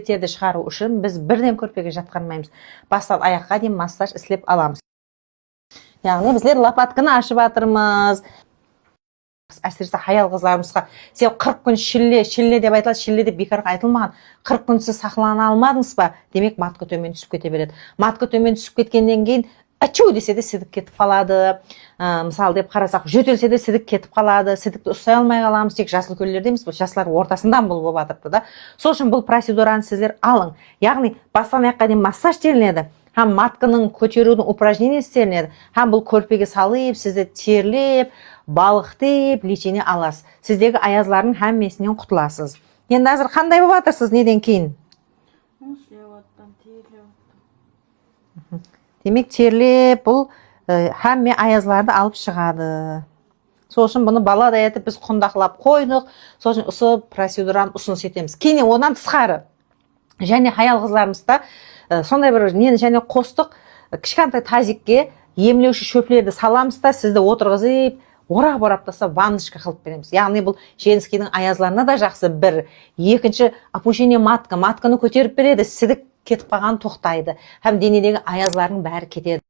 терді шығару үшін біз бірден көрпеге жатқырмаймыз. Бастан аяққа дейін массаж істеп аламыз. Яғни біздер лопатканы ашып жатырмыз. Әсіресе аял қыздарымызға сен 40 күн шілле деп айтылады, шілле деп бекарға айтылмаған. 40 күн сіз сақлана алмадыңыз ба? Демек матка төмен түсіп кете береді. Матка төмен түсіп кеткеннен кейін ачу десе де сідік кетіп қалады. Мысалы деп қарасақ, жөтелсе де сідік кетіп қалады. Сідікті ұстай алмай қаламыз. Тек жасыл көллерде емес, бұл жастар ортасынан бұл болып жатырды да. Сол үшін бұл процедураны сіздер алың. Яғни бастан аяққа дейін массаж істелінеді. Һәм матканың көтерудің упражнениесі істелінеді. Һәм бұл көрпеге салып, сізді терлеп, балықтеп, лечение аласыз. Сіздегі аязлардың һәммесінен құтыласыз. Енді қазір қандай болып жатырсыз неден кейін? Демек терлеп, бұл һәмме аязларды алып шығады. Сол үшін бұны балада етіп біз құндақлап қойдық. Сол үшін осы процедураны ұсыныс етеміз. Кейін одан тысқары. Және аял қыздарымызда сондай бір нені және қостық, кішкентай тазикке емлеуші шөплерді саламыз да, сізді отырғызып, орап тастап ванночка қылып береміз. Яғни бұл женскийдің аязларына да жақсы. Бір, екінші опущение матканы көтеріп береді, сідік кетіп қалған тоқтайды. Һәм денедегі аязлардың бәрі кетеді.